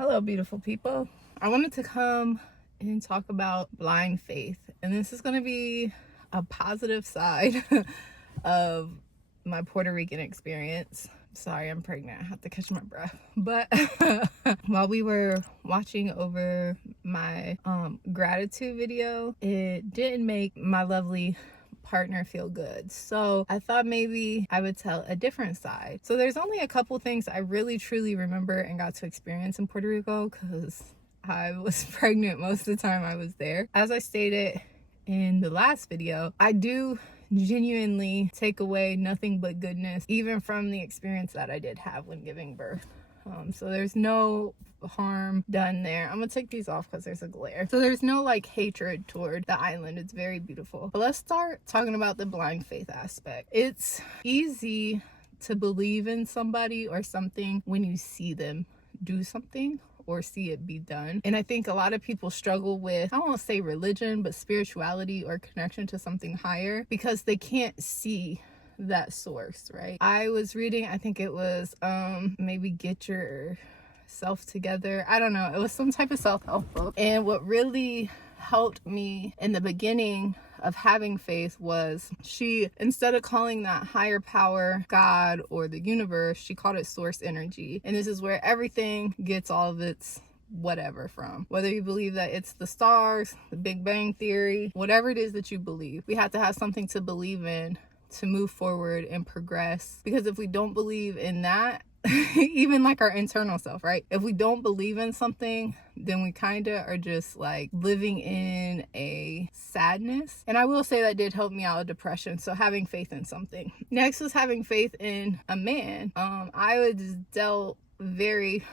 Hello, beautiful people. I wanted to come and talk about blind faith, and this is going to be a positive side of my Puerto Rican experience. Sorry, I'm pregnant. I have to catch my breath. But while we were watching over my gratitude video, it didn't make my lovely partner feel good. So I thought maybe I would tell a different side. So there's only a couple things I really truly remember and got to experience in Puerto Rico because I was pregnant most of the time I was there. As I stated in the last video, I do genuinely take away nothing but goodness, even from the experience that I did have when giving birth. So there's no harm done there. I'm gonna take these off because there's a glare. So there's no like hatred toward the island. It's very beautiful. But let's start talking about the blind faith aspect. It's easy to believe in somebody or something when you see them do something or see it be done. And I think a lot of people struggle with, I won't say religion, but spirituality or connection to something higher because they can't see that source, right? I was reading, I think it was maybe Get Yourself Together. I don't know. It was some type of self-help book. And what really helped me in the beginning of having faith was she, instead of calling that higher power God or the universe, she called it source energy. And this is where everything gets all of its whatever from. Whether you believe that it's the stars, the Big Bang Theory, whatever it is that you believe, we have to have something to believe in to move forward and progress. Because if we don't believe in that, even like our internal self, right? If we don't believe in something, then we kind of are just like living in a sadness. And I will say that did help me out of depression. So having faith in something. Next was having faith in a man. I was dealt very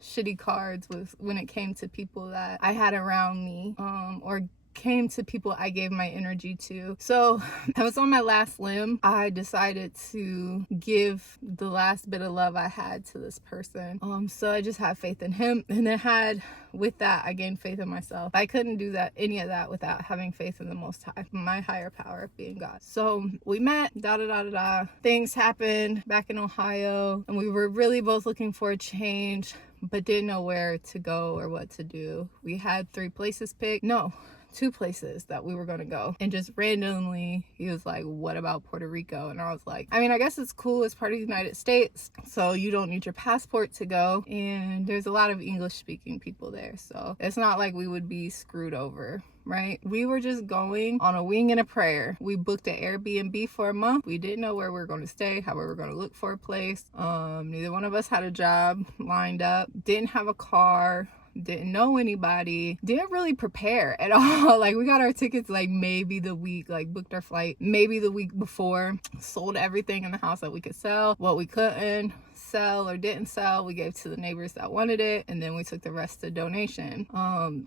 shitty cards with when it came to people that I had around me, or came to people I gave my energy to. So I was on my last limb. I decided to give the last bit of love I had to this person. So I just had faith in him, and then with that I gained faith in myself. I couldn't do any of that without having faith in the Most High, my higher power being God. So we met, things happened back in Ohio, and we were really both looking for a change, but didn't know where to go or what to do. We had 2 places that we were going to go, and just randomly he was like, what about Puerto Rico? And I was like, I mean, I guess it's cool, it's part of the United States, so you don't need your passport to go, and there's a lot of English speaking people there, so it's not like we would be screwed over, right? We were just going on a wing and a prayer. We booked an Airbnb for a month. We didn't know where we were going to stay, how we were going to look for a place. Neither one of us had a job lined up, didn't have a car, didn't know anybody, didn't really prepare at all. Like, we got our tickets like maybe the week, like booked our flight maybe the week before, sold everything in the house that we could sell. What we couldn't sell or didn't sell, we gave to the neighbors that wanted it, and then we took the rest to donation.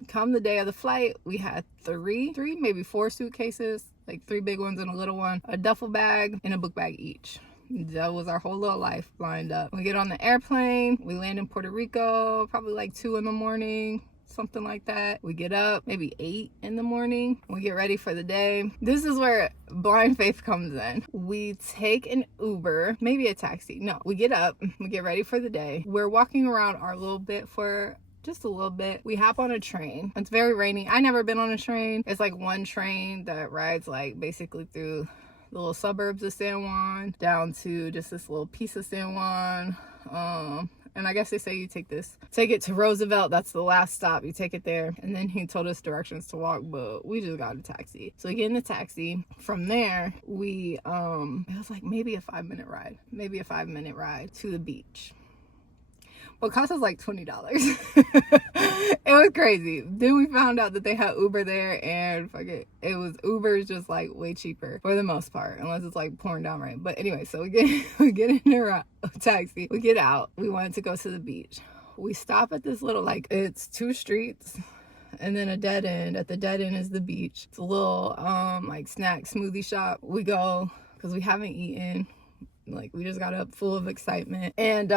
Come the day of the flight, we had three, maybe 4 suitcases, like 3 big ones and a little one, a duffel bag, and a book bag each. That was our whole little life lined up. We get on the airplane, we land in Puerto Rico probably like 2 in the morning, something like that. We get up maybe 8 in the morning. We get ready for the day. This is where blind faith comes in. We take an Uber, maybe a taxi. No, we get up, we get ready for the day. We're walking around our little bit for just a little bit. We hop on a train. It's very rainy. I never been on a train. It's like one train that rides like basically through the little suburbs of San Juan down to just this little piece of San Juan. And I guess they say you take it to Roosevelt. That's the last stop. You take it there. And then he told us directions to walk, but we just got a taxi. So we get in the taxi. From there, it was like maybe a 5-minute ride to the beach. Well, it cost us like $20. It was crazy. Then we found out that they had Uber there, and Uber's just like way cheaper for the most part, unless it's like pouring down rain. But anyway, so we get in a taxi, we get out, we wanted to go to the beach. We stop at this little, like, it's 2 streets and then a dead end. At the dead end is the beach. It's a little like snack smoothie shop. We go because we haven't eaten. Like, we just got up full of excitement, and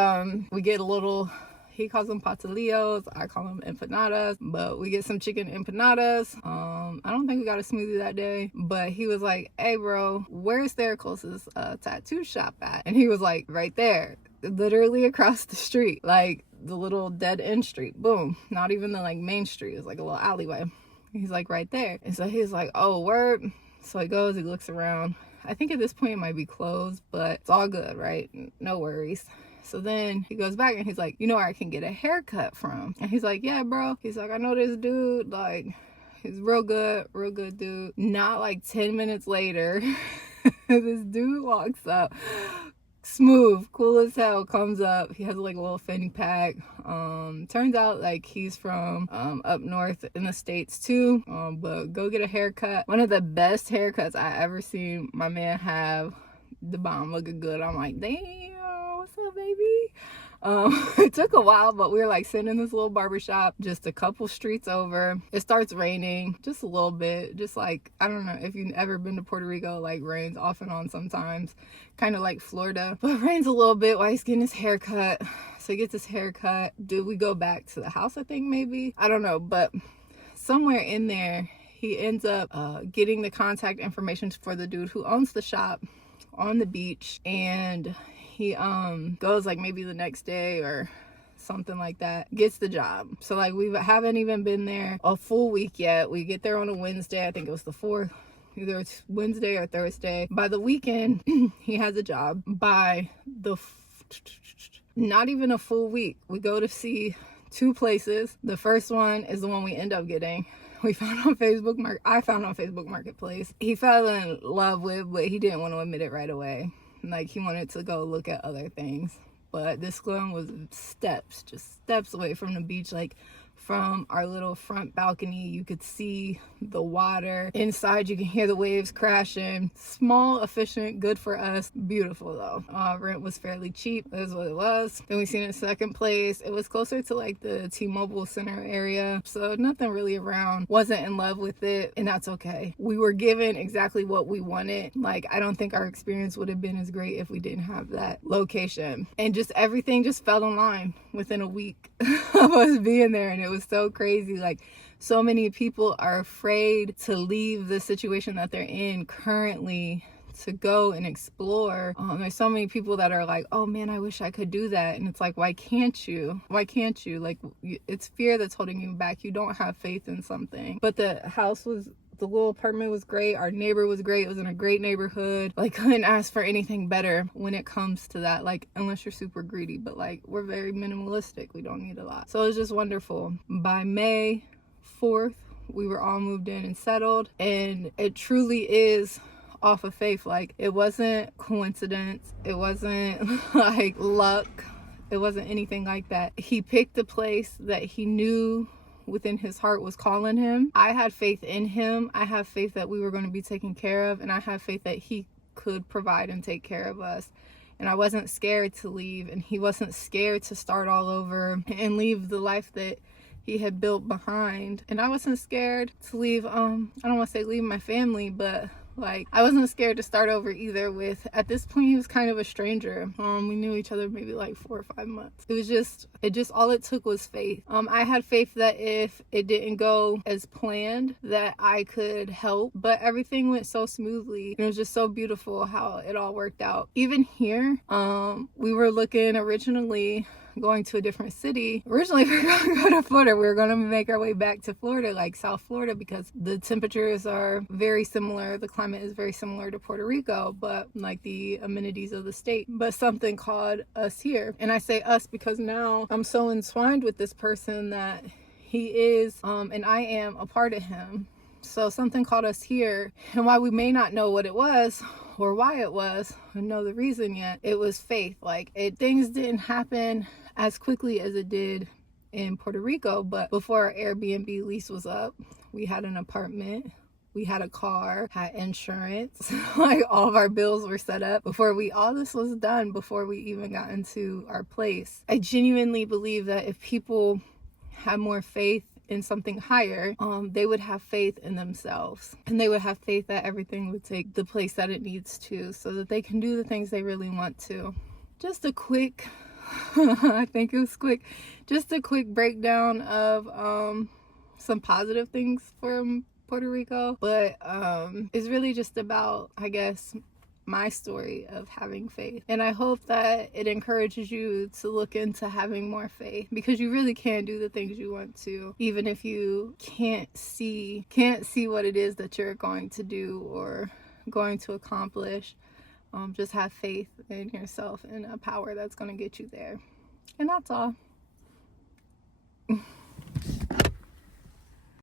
we get a little, he calls them pastelillos, I call them empanadas, but we get some chicken empanadas. I don't think we got a smoothie that day, but he was like, hey bro, where's their closest tattoo shop at? And he was like, right there, literally across the street. Like, the little dead end street. Boom. Not even the like main street. It's like a little alleyway. He's like right there. And so he's like, oh, word. So he goes, he looks around. I think at this point it might be closed, but it's all good, right? No worries. So then he goes back and he's like, you know where I can get a haircut from? And he's like, yeah, bro. He's like, I know this dude. Like, he's real good dude. Not like 10 minutes later, this dude walks up. Smooth, cool as hell, comes up. He has like a little fanny pack. Turns out like he's from up north in the States too. But go get a haircut. One of the best haircuts I ever seen my man have. The bomb, looking good. I'm like, damn, what's up, baby? It took a while, but we were like sitting in this little barbershop just a couple streets over. It starts raining just a little bit, just like, I don't know if you've ever been to Puerto Rico, like rains off and on sometimes, kind of like Florida, but it rains a little bit while he's getting his haircut. So he gets his haircut. Do we go back to the house? I think maybe, I don't know, but somewhere in there he ends up getting the contact information for the dude who owns the shop on the beach, and he goes like maybe the next day or something like that, gets the job. So like we haven't even been there a full week yet. We get there on a Wednesday. I think it was the 4th, either it's Wednesday or Thursday. By the weekend he has a job. By the not even a full week, we go to see 2 places. The first one is the one we end up getting. We found on Facebook I found on Facebook Marketplace. He fell in love with, but he didn't want to admit it right away. Like, he wanted to go look at other things. But this one was just steps away from the beach. Like, from our little front balcony, you could see the water. Inside, you can hear the waves crashing. Small, efficient, good for us. Beautiful, though. Rent was fairly cheap. That's what it was. Then we seen a second place. It was closer to, like, the T-Mobile Center area. So nothing really around. Wasn't in love with it, and that's okay. We were given exactly what we wanted. Like, I don't think our experience would have been as great if we didn't have that location. And just everything just fell in line within a week of us being there, and it was so crazy. Like, so many people are afraid to leave the situation that they're in currently to go and explore. There's so many people that are like, oh man, I wish I could do that. And it's like, why can't you? Like, it's fear that's holding you back. You don't have faith in something. But the little apartment was great. Our neighbor was great. It was in a great neighborhood. Like, couldn't ask for anything better when it comes to that. Like, unless you're super greedy, but like, we're very minimalistic. We don't need a lot. So it was just wonderful. By May 4th, we were all moved in and settled, and it truly is off of faith. Like, it wasn't coincidence. It wasn't like luck. It wasn't anything like that. He picked a place that he knew within his heart was calling him. I had faith in him. I have faith that we were going to be taken care of, and I have faith that he could provide and take care of us. And I wasn't scared to leave, and he wasn't scared to start all over and leave the life that he had built behind. And I wasn't scared to leave, I don't want to say leave my family, but like, I wasn't scared to start over either. With, at this point, he was kind of a stranger. We knew each other maybe like 4 or 5 months. It just all it took was faith. I had faith that if it didn't go as planned, that I could help. But everything went so smoothly. It was just so beautiful how it all worked out. Even here, we were looking originally going to a different city. Originally, we were going to go to Florida. We were going to make our way back to Florida, like South Florida, because the temperatures are very similar. The climate is very similar to Puerto Rico, but like the amenities of the state. But something called us here. And I say us because now I'm so entwined with this person that he is, and I am a part of him. So something called us here, and while we may not know what it was or why it was, or know the reason yet, it was faith. Like, things didn't happen as quickly as it did in Puerto Rico, but before our Airbnb lease was up, we had an apartment, we had a car, had insurance, like all of our bills were set up before all this was done, before we even got into our place. I genuinely believe that if people had more faith in something higher, they would have faith in themselves, and they would have faith that everything would take the place that it needs to, so that they can do the things they really want to. Just a quick I think it was quick, just a quick breakdown of some positive things from Puerto Rico, but it's really just about, I guess, my story of having faith. And I hope that it encourages you to look into having more faith, because you really can do the things you want to, even if you can't see what it is that you're going to do or going to accomplish. Just have faith in yourself and a power that's going to get you there. And that's all.